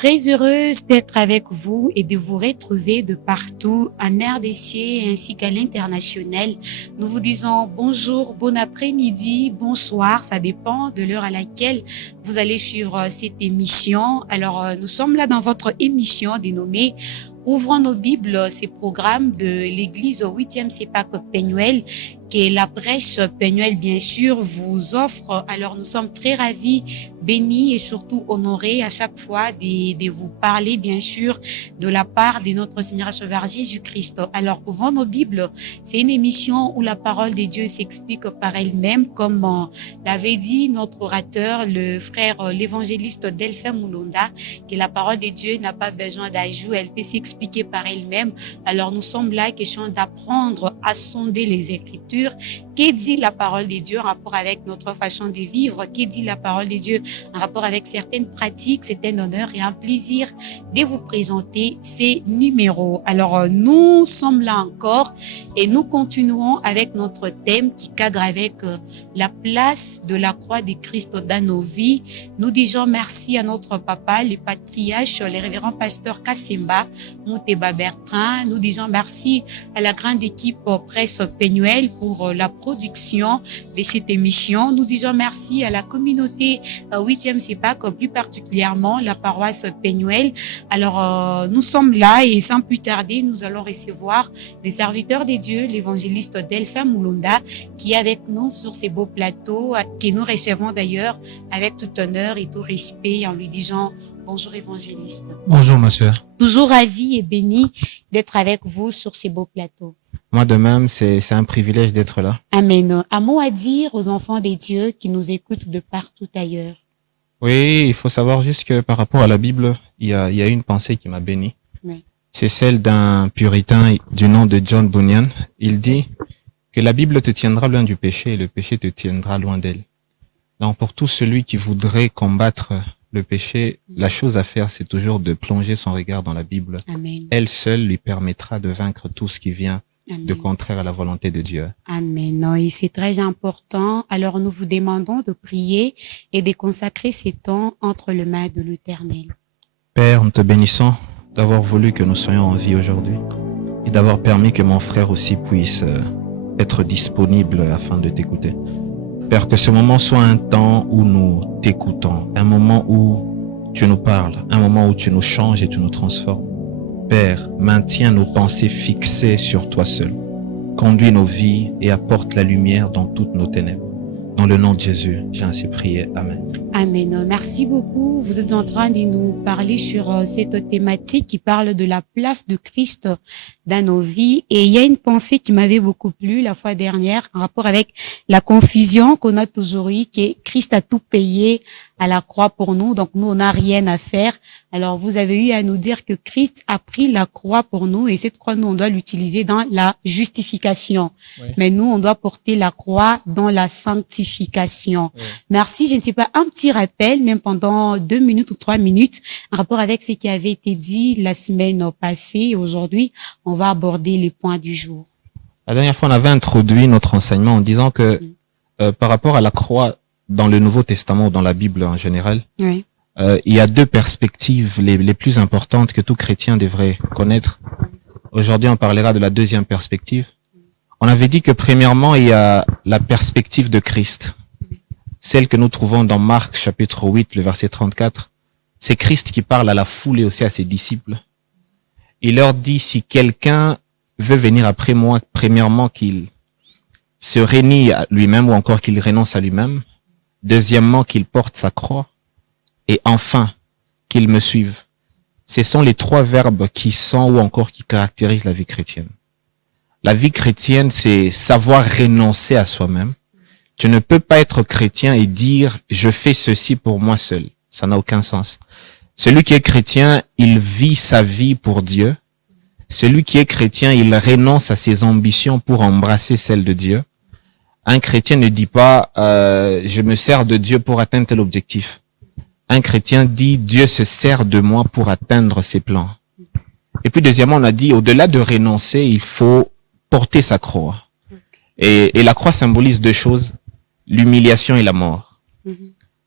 très heureuse d'être avec vous et de vous retrouver de partout en RDC ainsi qu'à l'international. Nous vous disons bonjour, bon après-midi, bonsoir, ça dépend de l'heure à laquelle vous allez suivre cette émission. Alors, nous sommes là dans votre émission dénommée Ouvrons nos Bibles, ces programmes de l'église au 8e CEPAC Penuel, que la presse Penuel, bien sûr, vous offre. Alors, nous sommes très ravis, bénis et surtout honorés à chaque fois de vous parler, bien sûr, de la part de notre Seigneur et Sauveur Jésus-Christ. Alors, Ouvrons nos Bibles, c'est une émission où la parole de Dieu s'explique par elle-même, comme l'avait dit notre orateur, le frère, l'évangéliste Delphin Moulonda, que la parole de Dieu n'a pas besoin d'ajout, elle peut s'expliquer par elle-même. Alors, nous sommes là, question d'apprendre à sonder les Écritures. Que dit la parole de Dieu en rapport avec notre façon de vivre? Que dit la parole de Dieu en rapport avec certaines pratiques? C'est un honneur et un plaisir de vous présenter ces numéros. Alors, nous sommes là encore et nous continuons avec notre thème qui cadre avec la place de la croix de Christ dans nos vies. Nous disons merci à notre papa, le patriarche, le révérend pasteur Kassemba Mouteba Bertrand. Nous disons merci à la grande équipe presse Penuel pour la production de cette émission. Nous disons merci à la communauté 8e CEPAC, plus particulièrement la paroisse Penuel. Alors, nous sommes là et sans plus tarder, nous allons recevoir les serviteurs de Dieu, l'évangéliste Delphin Moulonda, qui est avec nous sur ces beaux plateaux, que nous recevons d'ailleurs avec tout honneur et tout respect en lui disant bonjour évangéliste. Bonjour ma sœur. Toujours ravi et béni d'être avec vous sur ces beaux plateaux. Moi de même, c'est un privilège d'être là. Amen. Un mot à dire aux enfants des dieux qui nous écoutent de partout ailleurs. Oui, il faut savoir juste que par rapport à la Bible, il y a une pensée qui m'a béni. Oui. C'est celle d'un puritain du nom de John Bunyan. Il dit que la Bible te tiendra loin du péché et le péché te tiendra loin d'elle. Donc pour tout celui qui voudrait combattre le péché, la chose à faire, c'est toujours de plonger son regard dans la Bible. Amen. Elle seule lui permettra de vaincre tout ce qui vient Amen. de contraire à la volonté de Dieu. Amen. Et c'est très important. Alors nous vous demandons de prier et de consacrer ces temps entre les mains de l'Éternel. Père, nous te bénissons d'avoir voulu que nous soyons en vie aujourd'hui et d'avoir permis que mon frère aussi puisse être disponible afin de t'écouter. Père, que ce moment soit un temps où nous t'écoutons, un moment où tu nous parles, un moment où tu nous changes et tu nous transformes. Père, maintiens nos pensées fixées sur toi seul. Conduis nos vies et apporte la lumière dans toutes nos ténèbres. Dans le nom de Jésus, j'ai ainsi prié. Amen. Amen. Merci beaucoup. Vous êtes en train de nous parler sur cette thématique qui parle de la place de Christ dans nos vies. Et il y a une pensée qui m'avait beaucoup plu la fois dernière en rapport avec la confusion qu'on a toujours eue, que Christ a tout payé à la croix pour nous. Donc nous, on n'a rien à faire. Alors vous avez eu à nous dire que Christ a pris la croix pour nous et cette croix, nous, on doit l'utiliser dans la justification. Oui. Mais nous, on doit porter la croix dans la sanctification. Oui. Merci. Je ne sais pas, un petit rappel, même pendant 2 minutes ou 3 minutes, en rapport avec ce qui avait été dit la semaine passée. Aujourd'hui, on va aborder les points du jour. La dernière fois, on avait introduit notre enseignement en disant que par rapport à la croix dans le Nouveau Testament ou dans la Bible en général, oui. Il y a 2 perspectives les plus importantes que tout chrétien devrait connaître. Aujourd'hui, on parlera de la 2e perspective. On avait dit que premièrement, il y a la perspective de Christ. Celle que nous trouvons dans Marc chapitre 8, le verset 34. C'est Christ qui parle à la foule et aussi à ses disciples. Il leur dit, si quelqu'un veut venir après moi, premièrement qu'il se renie à lui-même ou encore qu'il renonce à lui-même. Deuxièmement, qu'il porte sa croix. Et enfin, qu'il me suive. Ce sont les 3 verbes qui sont ou encore qui caractérisent la vie chrétienne. La vie chrétienne, c'est savoir renoncer à soi-même. Tu ne peux pas être chrétien et dire « je fais ceci pour moi seul ». Ça n'a aucun sens. Celui qui est chrétien, il vit sa vie pour Dieu. Celui qui est chrétien, il renonce à ses ambitions pour embrasser celles de Dieu. Un chrétien ne dit pas je me sers de Dieu pour atteindre tel objectif. Un chrétien dit Dieu se sert de moi pour atteindre ses plans. Et puis deuxièmement, on a dit au-delà de renoncer, il faut porter sa croix. Et la croix symbolise 2 choses, l'humiliation et la mort.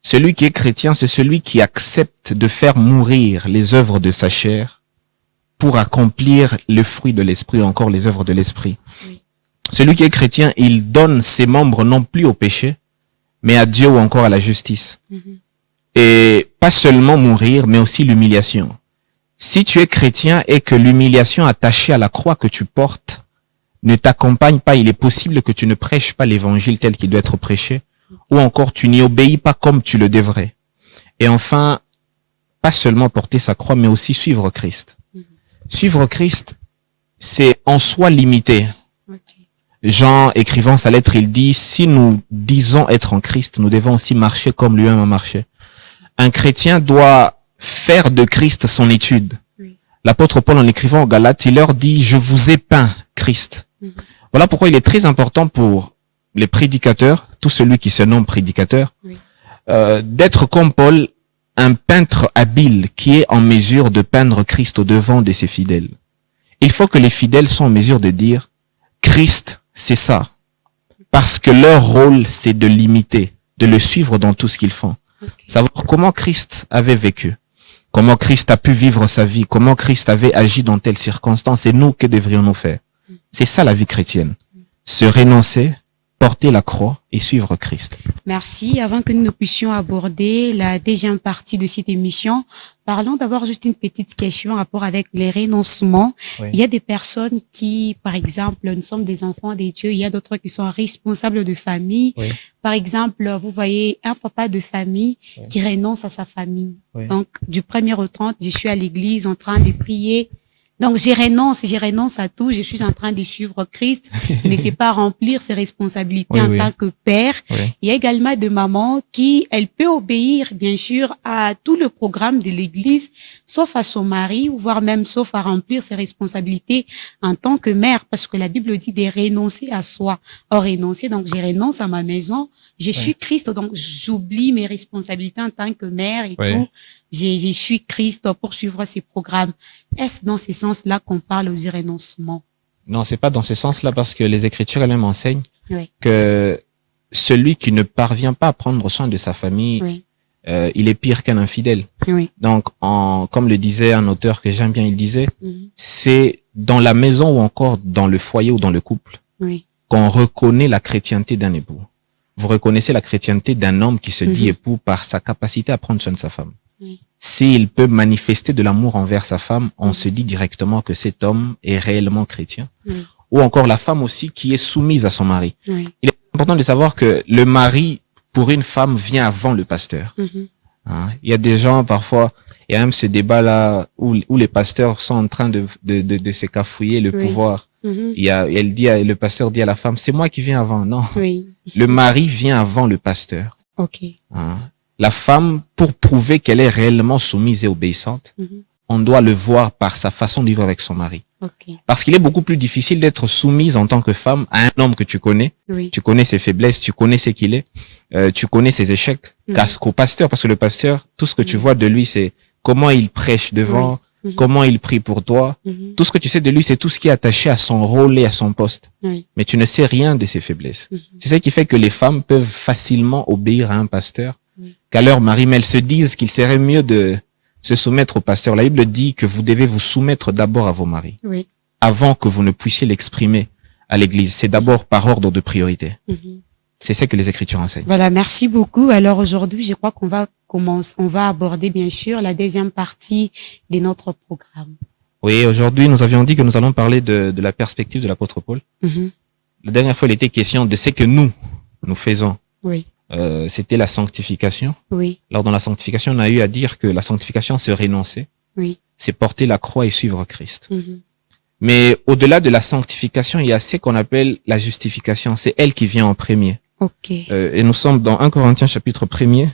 Celui qui est chrétien, c'est celui qui accepte de faire mourir les œuvres de sa chair pour accomplir le fruit de l'esprit, encore les œuvres de l'esprit. Oui. Celui qui est chrétien, il donne ses membres non plus au péché, mais à Dieu ou encore à la justice. Et pas seulement mourir, mais aussi l'humiliation. Si tu es chrétien et que l'humiliation attachée à la croix que tu portes ne t'accompagne pas, il est possible que tu ne prêches pas l'évangile tel qu'il doit être prêché, ou encore tu n'y obéis pas comme tu le devrais. Et enfin, pas seulement porter sa croix, mais aussi suivre Christ. Suivre Christ, c'est en soi limité. Jean, écrivant sa lettre, il dit, si nous disons être en Christ, nous devons aussi marcher comme lui-même a marché. Un chrétien doit faire de Christ son étude. L'apôtre Paul, en écrivant aux Galates, il leur dit, je vous ai peint Christ. Voilà pourquoi il est très important pour les prédicateurs, tout celui qui se nomme prédicateur, d'être comme Paul, un peintre habile qui est en mesure de peindre Christ au devant de ses fidèles. Il faut que les fidèles soient en mesure de dire, Christ, c'est ça. Parce que leur rôle, c'est de l'imiter, de le suivre dans tout ce qu'ils font. Savoir comment Christ avait vécu, comment Christ a pu vivre sa vie, comment Christ avait agi dans telles circonstances, et nous, que devrions-nous faire? C'est ça la vie chrétienne. Se renoncer, porter la croix et suivre Christ. Merci. Avant que nous puissions aborder la deuxième partie de cette émission, parlons d'abord juste une petite question en rapport avec les renoncements. Oui. Il y a des personnes qui, par exemple, nous sommes des enfants des dieux, il y a d'autres qui sont responsables de famille. Oui. Par exemple, vous voyez un papa de famille qui renonce à sa famille. Oui. Donc, du 1er au 30, je suis à l'église en train de prier. Donc, je renonce à tout, je suis en train de suivre Christ, je ne sais pas remplir ses responsabilités en tant que père. Oui. Il y a également des mamans qui, elle peut obéir, bien sûr, à tout le programme de l'église, sauf à son mari, ou voire même sauf à remplir ses responsabilités en tant que mère, parce que la Bible dit de renoncer à soi. Or, renoncer, donc je renonce à ma maison, je suis Christ, donc j'oublie mes responsabilités en tant que mère et tout. Je suis Christ pour suivre ces programmes. Est-ce dans ce sens-là qu'on parle du renoncement? Non, c'est pas dans ce sens-là, parce que les Écritures elles-mêmes enseignent que celui qui ne parvient pas à prendre soin de sa famille, il est pire qu'un infidèle. Donc, comme le disait un auteur que j'aime bien, il disait, c'est dans la maison ou encore dans le foyer ou dans le couple qu'on reconnaît la chrétienté d'un époux. Vous reconnaissez la chrétienté d'un homme qui se dit époux par sa capacité à prendre soin de sa femme. S'il peut manifester de l'amour envers sa femme, on se dit directement que cet homme est réellement chrétien. Ou encore la femme aussi qui est soumise à son mari. Il est important de savoir que le mari, pour une femme, vient avant le pasteur. Hein? Il y a des gens, parfois, il y a même ce débat-là où les pasteurs sont en train de se cafouiller le pouvoir. Le pasteur dit à la femme, c'est moi qui viens avant. Non. Le mari vient avant le pasteur. Hein? La femme, pour prouver qu'elle est réellement soumise et obéissante, on doit le voir par sa façon de vivre avec son mari. Parce qu'il est beaucoup plus difficile d'être soumise en tant que femme à un homme que tu connais. Tu connais ses faiblesses, tu connais ce qu'il est, tu connais ses échecs, qu'au pasteur. Parce que le pasteur, tout ce que tu vois de lui, c'est comment il prêche devant, comment il prie pour toi. Tout ce que tu sais de lui, c'est tout ce qui est attaché à son rôle et à son poste. Mais tu ne sais rien de ses faiblesses. C'est ça qui fait que les femmes peuvent facilement obéir à un pasteur qu'à leur mari, mais elles se disent qu'il serait mieux de se soumettre au pasteur. La Bible dit que vous devez vous soumettre d'abord à vos maris, avant que vous ne puissiez l'exprimer à l'église. C'est d'abord par ordre de priorité. C'est ce que les Écritures enseignent. Voilà, merci beaucoup. Alors aujourd'hui, je crois qu'on va aborder bien sûr la deuxième partie de notre programme. Oui, aujourd'hui, nous avions dit que nous allons parler de la perspective de l'apôtre Paul. La dernière fois, il était question de ce que nous faisons. C'était la sanctification. Lors de la sanctification, on a eu à dire que la sanctification, c'est renoncer. C'est porter la croix et suivre Christ. Mais au-delà de la sanctification, il y a ce qu'on appelle la justification. C'est elle qui vient en premier. Et nous sommes dans 1 Corinthiens chapitre 1er.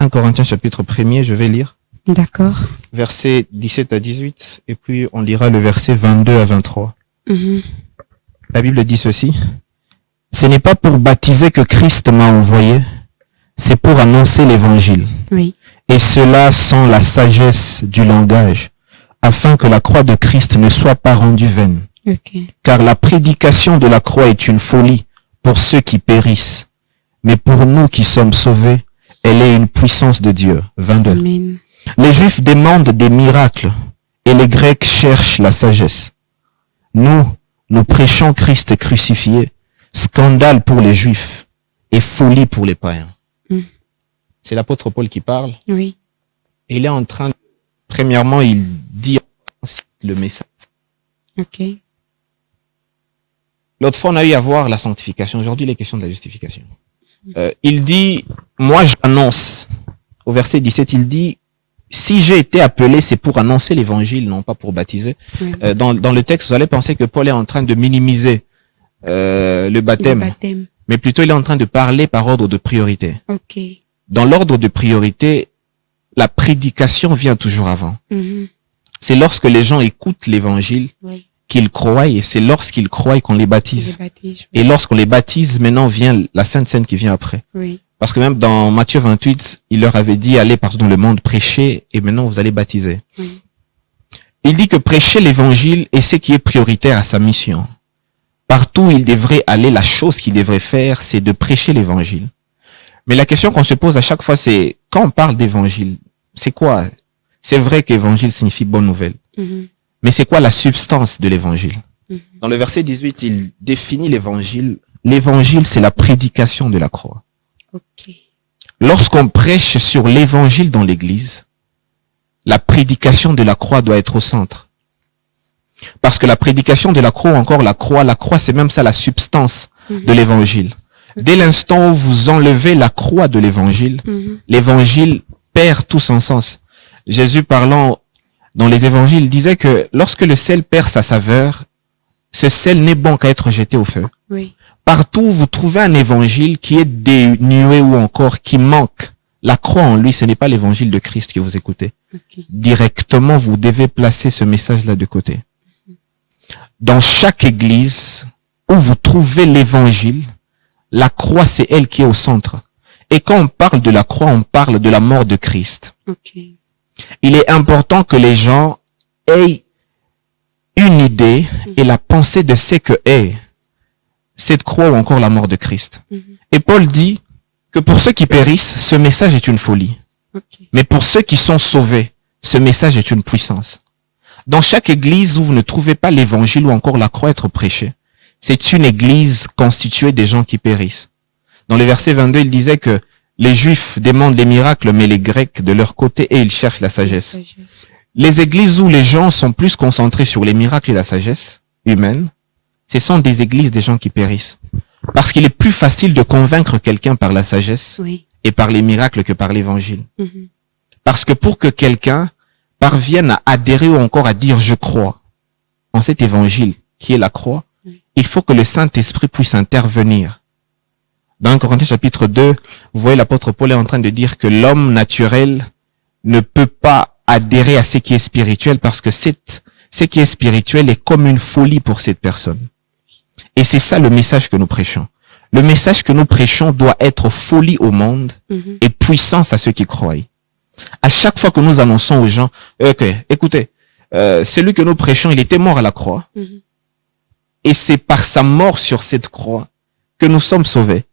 1 Corinthiens chapitre 1er, je vais lire. D'accord. Versets 17 à 18, et puis on lira le verset 22 à 23. La Bible dit ceci. Ce n'est pas pour baptiser que Christ m'a envoyé, c'est pour annoncer l'évangile. Et cela sans la sagesse du langage, afin que la croix de Christ ne soit pas rendue vaine. Car la prédication de la croix est une folie pour ceux qui périssent, mais pour nous qui sommes sauvés, elle est une puissance de Dieu. 22. Amen. Les Juifs demandent des miracles et les Grecs cherchent la sagesse. Nous prêchons Christ crucifié, scandale pour les Juifs et folie pour les païens. C'est l'apôtre Paul qui parle. Oui. Et il est en train, premièrement, il dit le message. Ok. L'autre fois, on a eu à voir la sanctification. Aujourd'hui, les questions de la justification. Il dit, moi j'annonce. Au verset 17, il dit, si j'ai été appelé, c'est pour annoncer l'évangile, non pas pour baptiser. Oui. Dans le texte, vous allez penser que Paul est en train de minimiser le baptême, mais plutôt il est en train de parler par ordre de priorité. Ok. Dans l'ordre de priorité, la prédication vient toujours avant. C'est lorsque les gens écoutent l'évangile qu'ils croient, et c'est lorsqu'ils croient qu'on les baptise. Et lorsqu'on les baptise, maintenant vient la Sainte Seine qui vient après. Oui. Parce que même dans Matthieu 28, il leur avait dit, allez partout dans le monde, prêcher, et maintenant vous allez baptiser. Oui. Il dit que prêcher l'évangile est ce qui est prioritaire à sa mission. Partout où il devrait aller, la chose qu'il devrait faire, c'est de prêcher l'évangile. Mais la question qu'on se pose à chaque fois, c'est, quand on parle d'évangile, c'est quoi? C'est vrai qu'évangile signifie bonne nouvelle. Mais c'est quoi la substance de l'évangile? Dans le verset 18, il définit l'évangile. L'évangile, c'est la prédication de la croix. Ok. Lorsqu'on prêche sur l'évangile dans l'église, la prédication de la croix doit être au centre. Parce que la prédication de la croix, ou encore la croix, c'est même ça la substance de l'évangile. Dès l'instant où vous enlevez la croix de l'évangile, l'évangile perd tout son sens. Jésus, parlant dans les évangiles, disait que lorsque le sel perd sa saveur, ce sel n'est bon qu'à être jeté au feu. Oui. Partout où vous trouvez un évangile qui est dénué ou encore qui manque la croix en lui, ce n'est pas l'évangile de Christ que vous écoutez. Okay. Directement, vous devez placer ce message-là de côté. Dans chaque église où vous trouvez l'évangile, la croix, c'est elle qui est au centre. Et quand on parle de la croix, on parle de la mort de Christ. Okay. Il est important que les gens aient une idée et la pensée de ce que est cette croix ou encore la mort de Christ. Et Paul dit que pour ceux qui périssent, ce message est une folie. Okay. Mais pour ceux qui sont sauvés, ce message est une puissance. Dans chaque église où vous ne trouvez pas l'évangile ou encore la croix être prêchée, c'est une église constituée des gens qui périssent. Dans le verset 22, il disait que les Juifs demandent les miracles, mais les Grecs, de leur côté, et ils cherchent la sagesse. Les églises où les gens sont plus concentrés sur les miracles et la sagesse humaine, ce sont des églises des gens qui périssent. Parce qu'il est plus facile de convaincre quelqu'un par la sagesse et par les miracles que par l'évangile. Parce que pour que quelqu'un parvienne à adhérer ou encore à dire je crois en cet évangile qui est la croix, il faut que le Saint-Esprit puisse intervenir. Dans 1 Corinthiens chapitre 2, vous voyez l'apôtre Paul est en train de dire que l'homme naturel ne peut pas adhérer à ce qui est spirituel parce que ce qui est spirituel est comme une folie pour cette personne. Et c'est ça le message que nous prêchons. Le message que nous prêchons doit être folie au monde et puissance à ceux qui croient. À chaque fois que nous annonçons aux gens, écoutez, celui que nous prêchons, il était mort à la croix. Et c'est par sa mort sur cette croix que nous sommes sauvés.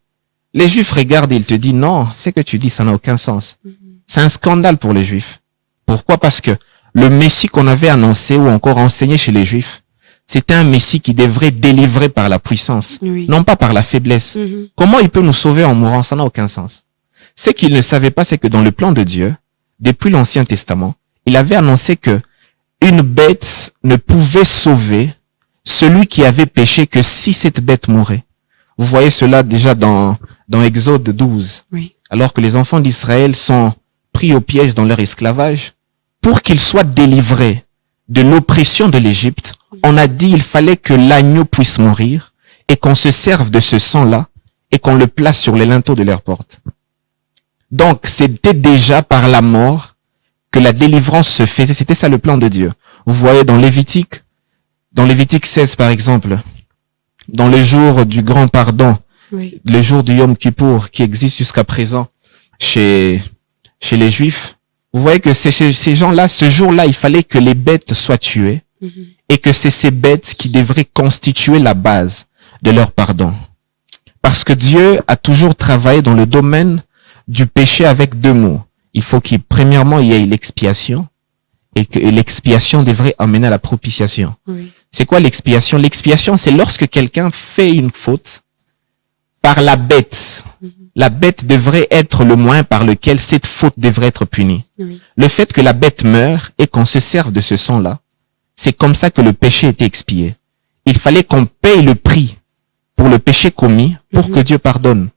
Les Juifs regardent et ils te disent, non, ce que tu dis, ça n'a aucun sens. C'est un scandale pour les Juifs. Pourquoi? Parce que le Messie qu'on avait annoncé ou encore enseigné chez les Juifs, c'était un Messie qui devrait délivrer par la puissance, non pas par la faiblesse. Comment il peut nous sauver en mourant? Ça n'a aucun sens. Ce qu'ils ne savaient pas, c'est que dans le plan de Dieu, depuis l'Ancien Testament, il avait annoncé que une bête ne pouvait sauver celui qui avait péché que si cette bête mourait. Vous voyez cela déjà dans Exode 12. Alors que les enfants d'Israël sont pris au piège dans leur esclavage, pour qu'ils soient délivrés de l'oppression de l'Égypte, on a dit il fallait que l'agneau puisse mourir et qu'on se serve de ce sang-là et qu'on le place sur les linteaux de leur porte. Donc, c'était déjà par la mort que la délivrance se faisait. C'était ça le plan de Dieu. Vous voyez dans Lévitique 16 par exemple, dans le jour du grand pardon, le jour du Yom Kippour qui existe jusqu'à présent chez les Juifs, vous voyez que ces gens-là, ce jour-là, il fallait que les bêtes soient tuées et que c'est ces bêtes qui devraient constituer la base de leur pardon. Parce que Dieu a toujours travaillé dans le domaine du péché avec deux mots. Il faut premièrement, il y ait l'expiation et que l'expiation devrait amener à la propitiation. Oui. C'est quoi l'expiation? L'expiation, c'est lorsque quelqu'un fait une faute par la bête. La bête devrait être le moyen par lequel cette faute devrait être punie. Oui. Le fait que la bête meure et qu'on se serve de ce sang-là, c'est comme ça que le péché était expié. Il fallait qu'on paye le prix pour le péché commis pour que Dieu pardonne.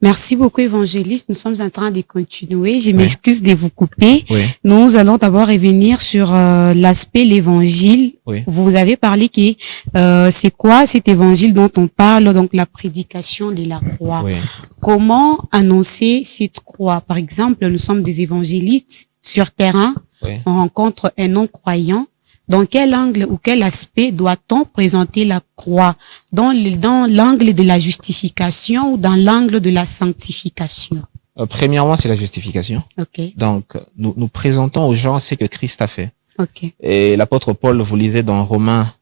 Merci beaucoup, évangéliste. Nous sommes en train de continuer. Je m'excuse de vous couper. Oui. Nous allons d'abord revenir sur l'aspect l'évangile. Oui. Vous avez parlé que c'est quoi cet évangile dont on parle, donc la prédication de la croix. Oui. Comment annoncer cette croix? Par exemple, nous sommes des évangélistes sur terrain. Oui. On rencontre un non-croyant. Dans quel angle ou quel aspect doit-on présenter la croix? Dans l'angle de la justification ou dans l'angle de la sanctification? Premièrement, c'est la justification. Ok, Donc, nous présentons aux gens ce que Christ a fait. ok. Et l'apôtre Paul, vous lisez dans Romains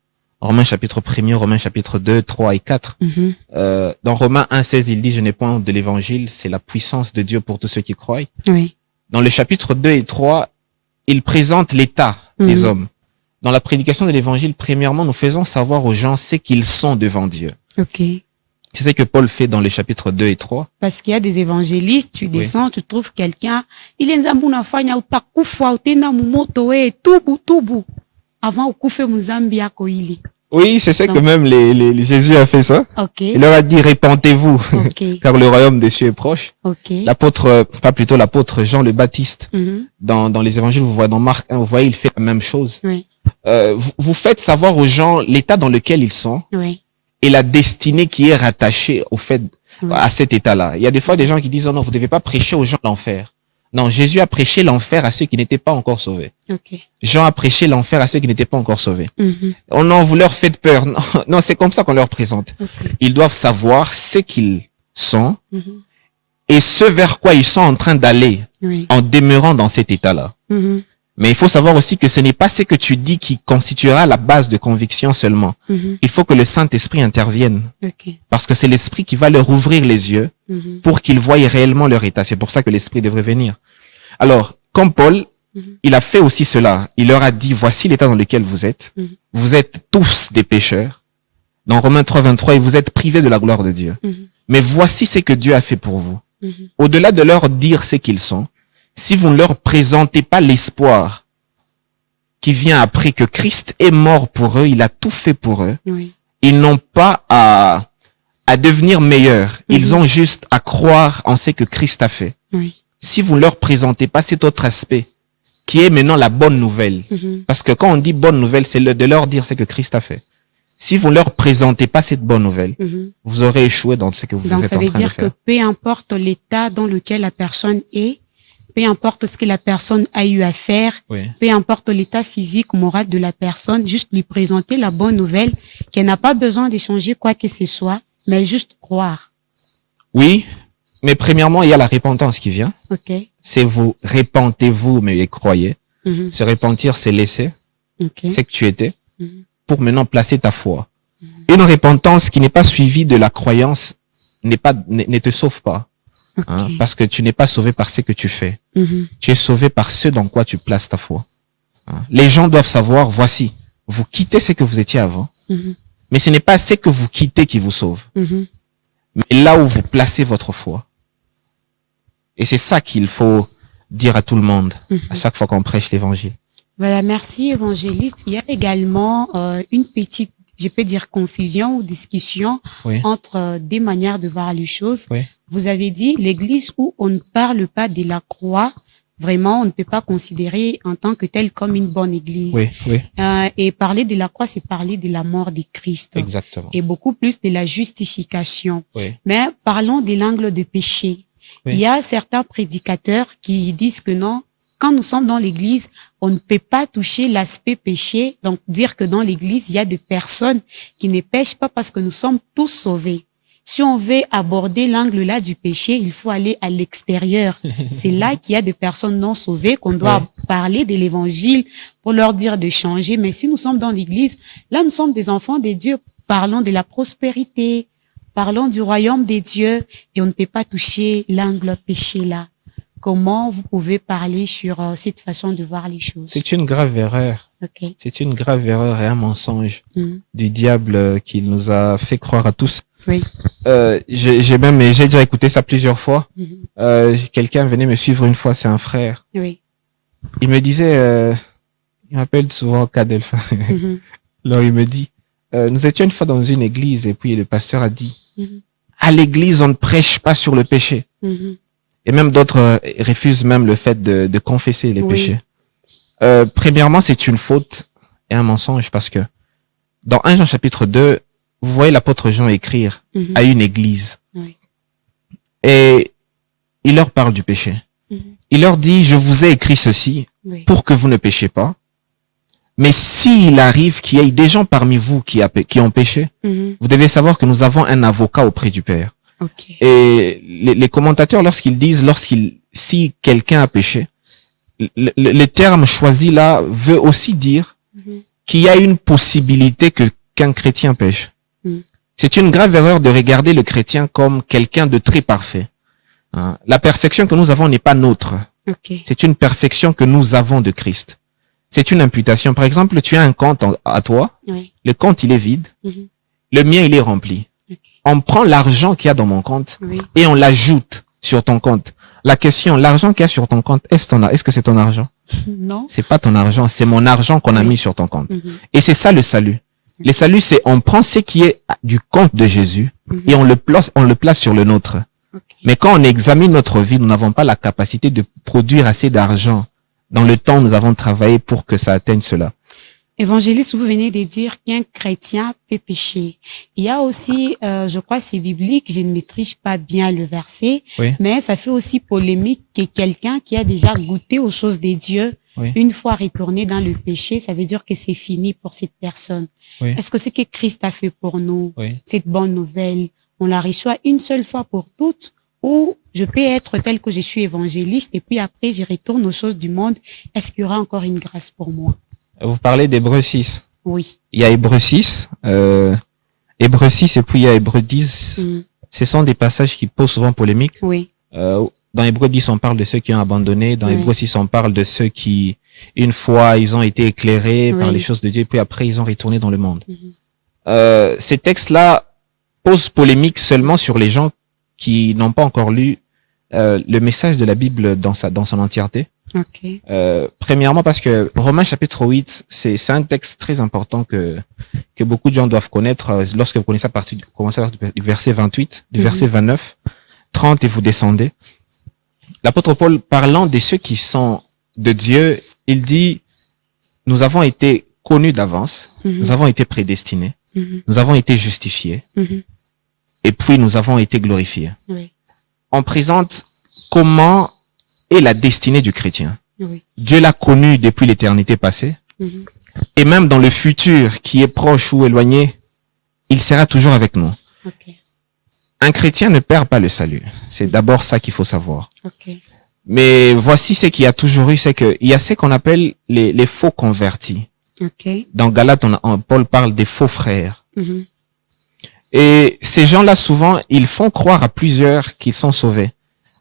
chapitre 1er, Romains chapitre 2, 3 et 4. Mhm. Dans Romains 1, 16, il dit, je n'ai point honte de l'évangile, c'est la puissance de Dieu pour tous ceux qui croient. Oui. Dans le chapitre 2 et 3, il présente l'état des hommes. Dans la prédication de l'évangile, premièrement, nous faisons savoir aux gens ce qu'ils sont devant Dieu. Ok. C'est ce que Paul fait dans les chapitres 2 et 3. Parce qu'il y a des évangélistes, tu descends, tu trouves quelqu'un, il est nzambunafanya utakufa utenda mumoto we tubu avant ukufe muzambi yako ili. Oui, c'est ça Donc, que même Jésus a fait ça. Ok. Il leur a dit, répentez-vous, Ok. car le royaume des cieux est proche. Ok. L'apôtre Jean le Baptiste, Mhm. dans les évangiles, vous voyez dans Marc 1, vous voyez, il fait la même chose. Oui. Vous faites savoir aux gens l'état dans lequel ils sont Oui. et la destinée qui est rattachée au fait, à cet état-là. Il y a des fois des gens qui disent, oh non, vous devez pas prêcher aux gens l'enfer. Non, Jésus a prêché l'enfer à ceux qui n'étaient pas encore sauvés. Ok. Jean a prêché l'enfer à ceux qui n'étaient pas encore sauvés. Mhm. Oh non, vous leur faites peur. Non, non, c'est comme ça qu'on leur présente. Ok. Ils doivent savoir ce qu'ils sont Mhm. et ce vers quoi ils sont en train d'aller Oui. en demeurant dans cet état-là. Mhm. Mais il faut savoir aussi que ce n'est pas ce que tu dis qui constituera la base de conviction seulement. Mhm. Il faut que le Saint-Esprit intervienne Ok. parce que c'est l'Esprit qui va leur ouvrir les yeux Mhm. pour qu'ils voient réellement leur état. C'est pour ça que l'Esprit devrait venir. Alors, comme Paul, Mhm. il a fait aussi cela. Il leur a dit, voici l'état dans lequel vous êtes. Mhm. Vous êtes tous des pécheurs. Dans Romains 3, 23, et vous êtes privés de la gloire de Dieu. Mhm. Mais voici ce que Dieu a fait pour vous. Mhm. Au-delà de leur dire ce qu'ils sont, si vous ne leur présentez pas l'espoir qui vient après que Christ est mort pour eux, il a tout fait pour eux, Oui. ils n'ont pas à devenir meilleurs. Ils Mhm. ont juste à croire en ce que Christ a fait. Oui. Si vous ne leur présentez pas cet autre aspect, qui est maintenant la bonne nouvelle, Mhm. parce que quand on dit bonne nouvelle, c'est de leur dire ce que Christ a fait. Si vous ne leur présentez pas cette bonne nouvelle, Mhm. vous aurez échoué dans ce que vous Donc, êtes ça en veut train de dire que faire. peu importe l'état dans lequel la personne est, peu importe ce que la personne a eu à faire, Oui. peu importe l'état physique, moral de la personne, juste lui présenter la bonne nouvelle, qu'elle n'a pas besoin d'échanger quoi que ce soit, mais juste croire. Oui, mais premièrement, il y a la repentance qui vient. Ok? C'est vous, repentez-vous, mais croyez. Mhm. Se repentir, c'est laisser Ok? ce que tu étais Mhm. pour maintenant placer ta foi. Une repentance qui n'est pas suivie de la croyance ne te sauve pas. Ok. Hein, parce que tu n'es pas sauvé par ce que tu fais. Mhm. Tu es sauvé par ce dans quoi tu places ta foi. Hein. Les gens doivent savoir, voici, vous quittez ce que vous étiez avant, Mhm. mais ce n'est pas ce que vous quittez qui vous sauve, Mhm. mais là où vous placez votre foi. Et c'est ça qu'il faut dire à tout le monde, à chaque fois qu'on prêche l'évangile. Voilà, merci évangéliste. Il y a également une petite, je peux dire confusion ou discussion Oui. entre des manières de voir les choses. Oui. Vous avez dit l'église où on ne parle pas de la croix, vraiment on ne peut pas considérer en tant que telle comme une bonne église. Oui, oui, Et parler de la croix, c'est parler de la mort de Christ exactement. et beaucoup plus de la justification. Oui. Mais parlons de l'angle de péché. Oui. Il y a certains prédicateurs qui disent que non, quand nous sommes dans l'église, on ne peut pas toucher l'aspect péché. Donc, dire que dans l'église, il y a des personnes qui ne pêchent pas parce que nous sommes tous sauvés. Si on veut aborder l'angle-là du péché, il faut aller à l'extérieur. C'est là qu'il y a des personnes non sauvées qu'on doit parler de l'évangile pour leur dire de changer. Mais si nous sommes dans l'église, là, nous sommes des enfants de Dieu. Parlons de la prospérité. parlons du royaume des dieux et on ne peut pas toucher l'angle péché là. Comment vous pouvez parler sur cette façon de voir les choses? C'est une grave erreur. Ok. C'est une grave erreur et un mensonge du diable qui nous a fait croire à tous. Oui. J'ai déjà écouté ça plusieurs fois. Quelqu'un venait me suivre une fois, c'est un frère. Oui. Il me disait, il m'appelle souvent Kadelphin. Alors il me dit, nous étions une fois dans une église et puis le pasteur a dit, à l'église on ne prêche pas sur le péché. Et même d'autres refusent même le fait de confesser les péchés. Premièrement, c'est une faute et un mensonge parce que dans 1 Jean chapitre 2, vous voyez l'apôtre Jean écrire à une église. Et il leur parle du péché. Il leur dit, je vous ai écrit ceci pour que vous ne péchiez pas. Mais s'il arrive qu'il y ait des gens parmi vous qui ont péché, vous devez savoir que nous avons un avocat auprès du Père. Okay. Et les commentateurs, lorsqu'ils disent, si quelqu'un a péché, le terme choisi là veut aussi dire qu'il y a une possibilité qu'un chrétien pêche. C'est une grave erreur de regarder le chrétien comme quelqu'un de très parfait. Hein? La perfection que nous avons n'est pas nôtre. Okay. C'est une perfection que nous avons de Christ. C'est une imputation. Par exemple, tu as un compte à toi. Le compte, il est vide. Le mien, il est rempli. Okay. On prend l'argent qu'il y a dans mon compte et on l'ajoute sur ton compte. La question, l'argent qu'il y a sur ton compte, est-ce que c'est ton argent? Non. C'est pas ton argent, c'est mon argent qu'on a mis sur ton compte. Et c'est ça le salut. Le salut, c'est on prend ce qui est du compte de Jésus et on le place sur le nôtre. Okay. Mais quand on examine notre vie, nous n'avons pas la capacité de produire assez d'argent dans le temps où nous avons travaillé pour que ça atteigne cela. Évangéliste, vous venez de dire qu'un chrétien peut pécher. Il y a aussi, je crois c'est biblique, je ne maîtrise pas bien le verset, mais ça fait aussi polémique que quelqu'un qui a déjà goûté aux choses des dieux, une fois retourné dans le péché, ça veut dire que c'est fini pour cette personne. Est-ce que c'est que Christ a fait pour nous, cette bonne nouvelle, on la reçoit une seule fois pour toutes, ou je peux être tel que je suis évangéliste et puis après je retourne aux choses du monde, est-ce qu'il y aura encore une grâce pour moi? Vous parlez d'Hébreux 6. Oui. Il y a Hébreux 6, Hébreux 6 et puis il y a Hébreux 10. Ce sont des passages qui posent souvent polémique. Oui. Dans Hébreux 10, on parle de ceux qui ont abandonné. Dans Hébreux 6, on parle de ceux qui, une fois, ils ont été éclairés par les choses de Dieu, puis après, ils ont retourné dans le monde. Ces textes-là posent polémique seulement sur les gens qui n'ont pas encore lu le message de la Bible dans son entièreté. Okay. Premièrement parce que Romains chapitre 8, c'est un texte très important que beaucoup de gens doivent connaître lorsque vous connaissez à partir du verset 28, du verset 29, 30 et vous descendez. L'apôtre Paul, parlant de ceux qui sont de Dieu, il dit, nous avons été connus d'avance, nous avons été prédestinés, nous avons été justifiés, et puis nous avons été glorifiés. On présente comment est la destinée du chrétien. Dieu l'a connu depuis l'éternité passée. Et même dans le futur qui est proche ou éloigné, il sera toujours avec nous. Un chrétien ne perd pas le salut. C'est d'abord ça qu'il faut savoir. Mais voici ce qu'il y a toujours eu, c'est qu'il y a ce qu'on appelle les faux convertis. Dans Galates, Paul parle des faux frères. Et ces gens-là, souvent, ils font croire à plusieurs qu'ils sont sauvés.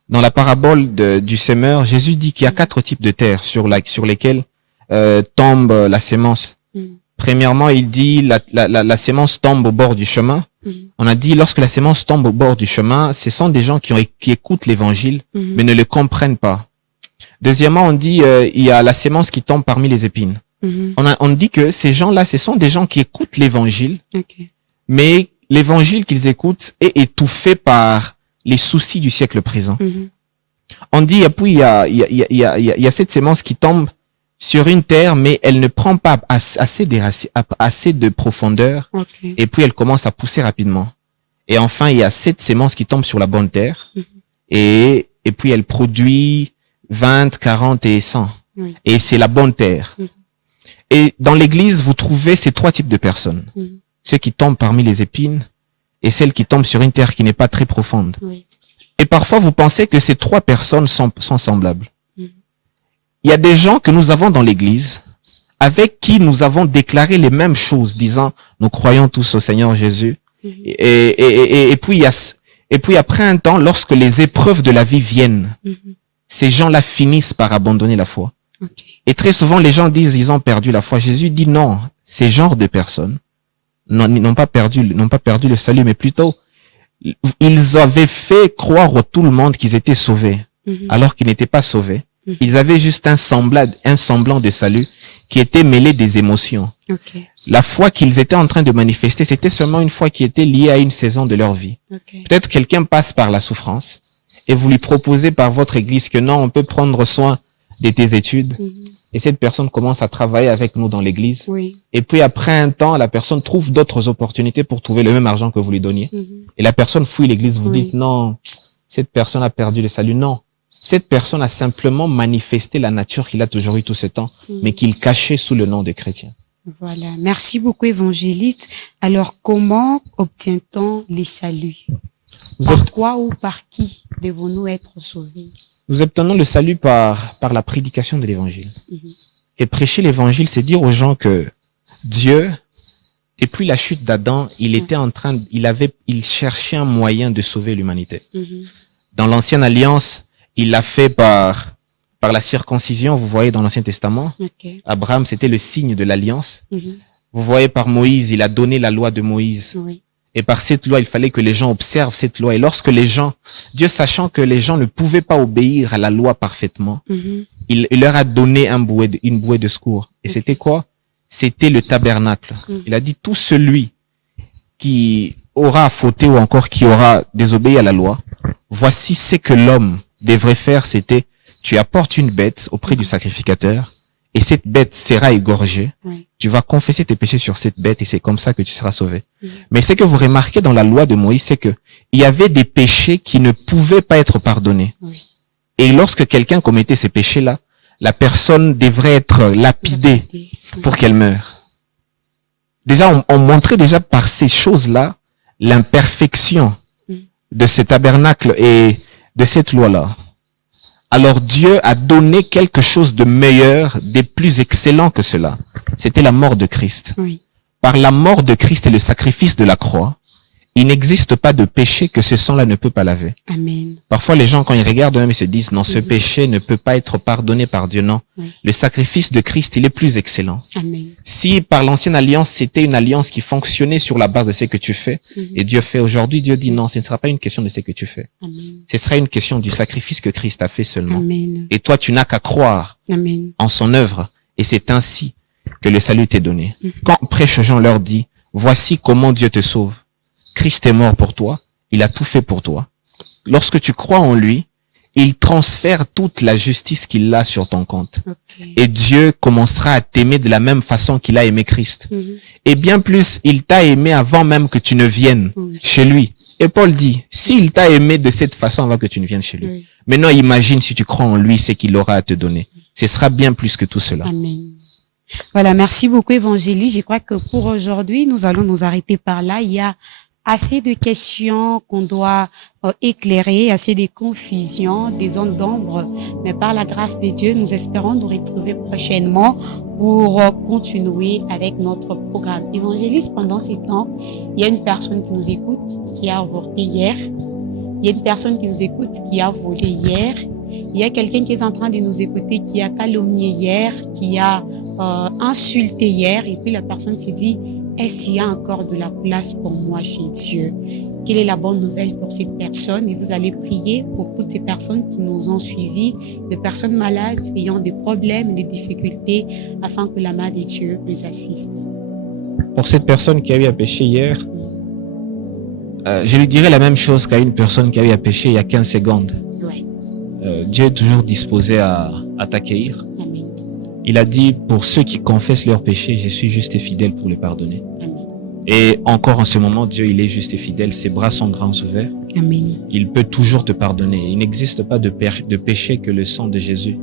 Dans la parabole du semeur, Jésus dit qu'il y a 4 types de terres sur lesquelles tombe la sémence. Premièrement, il dit la sémence tombe au bord du chemin. On a dit lorsque la sémence tombe au bord du chemin, ce sont des gens qui écoutent l'évangile, mais ne le comprennent pas. Deuxièmement, on dit il y a la sémence qui tombe parmi les épines. On dit que ces gens-là, ce sont des gens qui écoutent l'évangile, mais l'évangile qu'ils écoutent est étouffé par les soucis du siècle présent. On dit, et puis il y a cette sémence qui tombe sur une terre, mais elle ne prend pas assez de profondeur, et puis elle commence à pousser rapidement. Et enfin, il y a cette sémence qui tombe sur la bonne terre, et puis elle produit 20, 40 et 100. Et c'est la bonne terre. Et dans l'église, vous trouvez ces 3 types de personnes. Ceux qui tombent parmi les épines, et celles qui tombent sur une terre qui n'est pas très profonde. Et parfois, vous pensez que ces 3 personnes sont semblables. Il y a des gens que nous avons dans l'église, avec qui nous avons déclaré les mêmes choses, disant, nous croyons tous au Seigneur Jésus, Et puis après un temps, lorsque les épreuves de la vie viennent, ces gens-là finissent par abandonner la foi. Et très souvent, les gens disent ils ont perdu la foi. Jésus dit non, ces genres de personnes n'ont pas perdu le salut, mais plutôt ils avaient fait croire à tout le monde qu'ils étaient sauvés, alors qu'ils n'étaient pas sauvés. Ils avaient juste un semblant de salut qui était mêlé des émotions. La foi qu'ils étaient en train de manifester, c'était seulement une foi qui était liée à une saison de leur vie. Peut-être quelqu'un passe par la souffrance et vous lui proposez par votre église que non, on peut prendre soin de tes études. Et cette personne commence à travailler avec nous dans l'église. Et puis après un temps, la personne trouve d'autres opportunités pour trouver le même argent que vous lui donniez. Et la personne fuit l'église, vous dites non, cette personne a perdu le salut. Non. Cette personne a simplement manifesté la nature qu'il a toujours eu tout ce temps, mais qu'il cachait sous le nom de chrétien. Voilà. Merci beaucoup, évangéliste. Alors, comment obtient-on les saluts? Par quoi ou par qui devons-nous être sauvés? Nous obtenons le salut par la prédication de l'évangile. Et prêcher l'évangile, c'est dire aux gens que Dieu, depuis la chute d'Adam, il cherchait un moyen de sauver l'humanité. Dans l'ancienne alliance, il l'a fait par la circoncision, vous voyez dans l'Ancien Testament. Abraham, c'était le signe de l'alliance. Vous voyez par Moïse, il a donné la loi de Moïse. Et par cette loi, il fallait que les gens observent cette loi. Et lorsque les gens, Dieu sachant que les gens ne pouvaient pas obéir à la loi parfaitement, il leur a donné une bouée de secours. Et c'était quoi? C'était le tabernacle. Il a dit, tout celui qui aura fauté ou encore qui aura désobéi à la loi, voici ce que l'homme devrait faire, c'était, tu apportes une bête auprès du sacrificateur, et cette bête sera égorgée. Tu vas confesser tes péchés sur cette bête, et c'est comme ça que tu seras sauvé. Mais ce que vous remarquez dans la loi de Moïse, c'est que il y avait des péchés qui ne pouvaient pas être pardonnés. Et lorsque quelqu'un commettait ces péchés-là, la personne devrait être lapidée pour qu'elle meure. Déjà, on montrait déjà par ces choses-là l'imperfection de ce tabernacle et de cette loi-là. Alors Dieu a donné quelque chose de meilleur, de plus excellent que cela. C'était la mort de Christ. Par la mort de Christ et le sacrifice de la croix, il n'existe pas de péché que ce sang-là ne peut pas laver. Amen. Parfois, les gens, quand ils regardent eux-mêmes, ils se disent, non, ce péché ne peut pas être pardonné par Dieu. Non. Le sacrifice de Christ, il est plus excellent. Amen. Si par l'ancienne alliance, c'était une alliance qui fonctionnait sur la base de ce que tu fais, et Dieu fait aujourd'hui, Dieu dit non, ce ne sera pas une question de ce que tu fais. Amen. Ce sera une question du sacrifice que Christ a fait seulement. Amen. Et toi, tu n'as qu'à croire en son œuvre. Et c'est ainsi que le salut t'est donné. Quand on prêche aux gens, on leur dit, voici comment Dieu te sauve. Christ est mort pour toi, il a tout fait pour toi. Lorsque tu crois en lui, il transfère toute la justice qu'il a sur ton compte. Et Dieu commencera à t'aimer de la même façon qu'il a aimé Christ. Et bien plus, il t'a aimé avant même que tu ne viennes chez lui. Et Paul dit, s'il t'a aimé de cette façon avant que tu ne viennes chez lui. Maintenant, imagine si tu crois en lui, ce qu'il aura à te donner. Ce sera bien plus que tout cela. Amen. Voilà, merci beaucoup, évangéliste. Je crois que pour aujourd'hui, nous allons nous arrêter par là. Il y a assez de questions qu'on doit éclairer, assez de confusions, des zones d'ombre. Mais par la grâce de Dieu, nous espérons nous retrouver prochainement pour continuer avec notre programme. Évangéliste, pendant ces temps, il y a une personne qui nous écoute, qui a avorté hier. Il y a une personne qui nous écoute, qui a volé hier. Il y a quelqu'un qui est en train de nous écouter, qui a calomnié hier, qui a insulté hier. Et puis la personne s'est dit, est-ce qu'il y a encore de la place pour moi chez Dieu? Quelle est la bonne nouvelle pour cette personne? Et vous allez prier pour toutes ces personnes qui nous ont suivis, des personnes malades ayant des problèmes, des difficultés, afin que la main de Dieu les assiste. Pour cette personne qui a eu à pécher hier, je lui dirais la même chose qu'à une personne qui a eu à pécher il y a 15 secondes. Dieu est toujours disposé à t'accueillir. Amen. Il a dit, pour ceux qui confessent leurs péchés, je suis juste et fidèle pour les pardonner. Amen. Et encore en ce moment, Dieu, il est juste et fidèle. Ses bras sont grands ouverts. Amen. Il peut toujours te pardonner. Il n'existe pas de péché que le sang de Jésus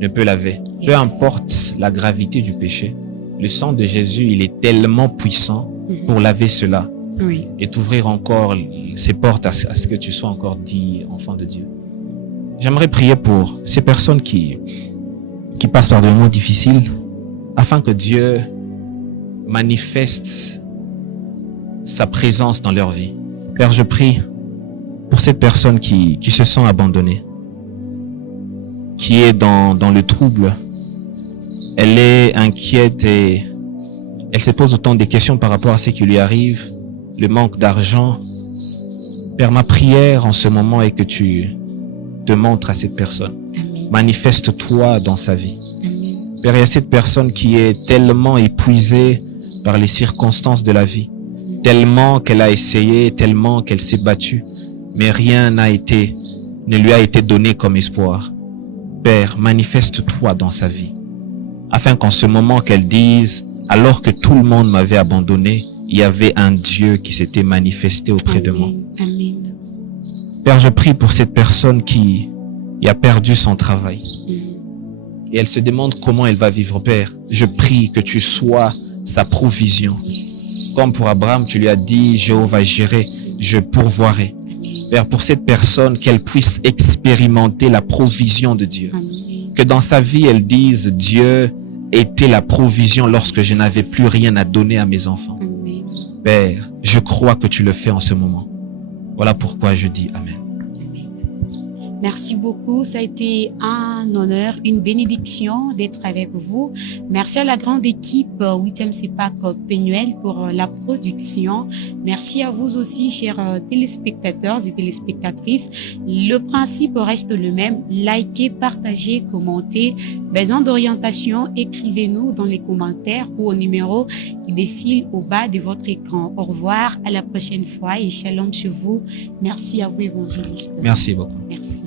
ne peut laver. Peu importe la gravité du péché, le sang de Jésus, il est tellement puissant pour laver cela. Oui. Et t'ouvrir encore ses portes à ce que tu sois encore dit enfant de Dieu. J'aimerais prier pour ces personnes qui passent par des moments difficiles, afin que Dieu manifeste sa présence dans leur vie. Père, je prie pour cette personne qui se sent abandonnée, qui est dans le trouble. Elle est inquiète et elle se pose autant des questions par rapport à ce qui lui arrive, le manque d'argent. Père, ma prière en ce moment est que tu te montres à cette personne. Amen. Manifeste-toi dans sa vie. Amen. Père, il y a cette personne qui est tellement épuisée par les circonstances de la vie, tellement qu'elle a essayé, tellement qu'elle s'est battue, mais rien ne lui a été donné comme espoir. Père, manifeste-toi dans sa vie, afin qu'en ce moment qu'elle dise, alors que tout le monde m'avait abandonné, il y avait un Dieu qui s'était manifesté auprès de moi. Amen. Père, je prie pour cette personne qui a perdu son travail. Et elle se demande comment elle va vivre. Père, je prie que tu sois sa provision. Yes. Comme pour Abraham, tu lui as dit, Jéhovah Jireh, je pourvoirai. Père, pour cette personne, qu'elle puisse expérimenter la provision de Dieu. Amen. Que dans sa vie, elle dise, Dieu était la provision lorsque je n'avais plus rien à donner à mes enfants. Amen. Père, je crois que tu le fais en ce moment. Voilà pourquoi je dis Amen. Merci beaucoup. Ça a été un honneur, une bénédiction d'être avec vous. Merci à la grande équipe 8e CEPAC Penuel pour la production. Merci à vous aussi, chers téléspectateurs et téléspectatrices. Le principe reste le même. Likez, partagez, commentez. Besoin d'orientation, écrivez-nous dans les commentaires ou au numéro qui défile au bas de votre écran. Au revoir, à la prochaine fois et shalom sur vous. Merci à vous, évangéliste. Merci beaucoup. Merci.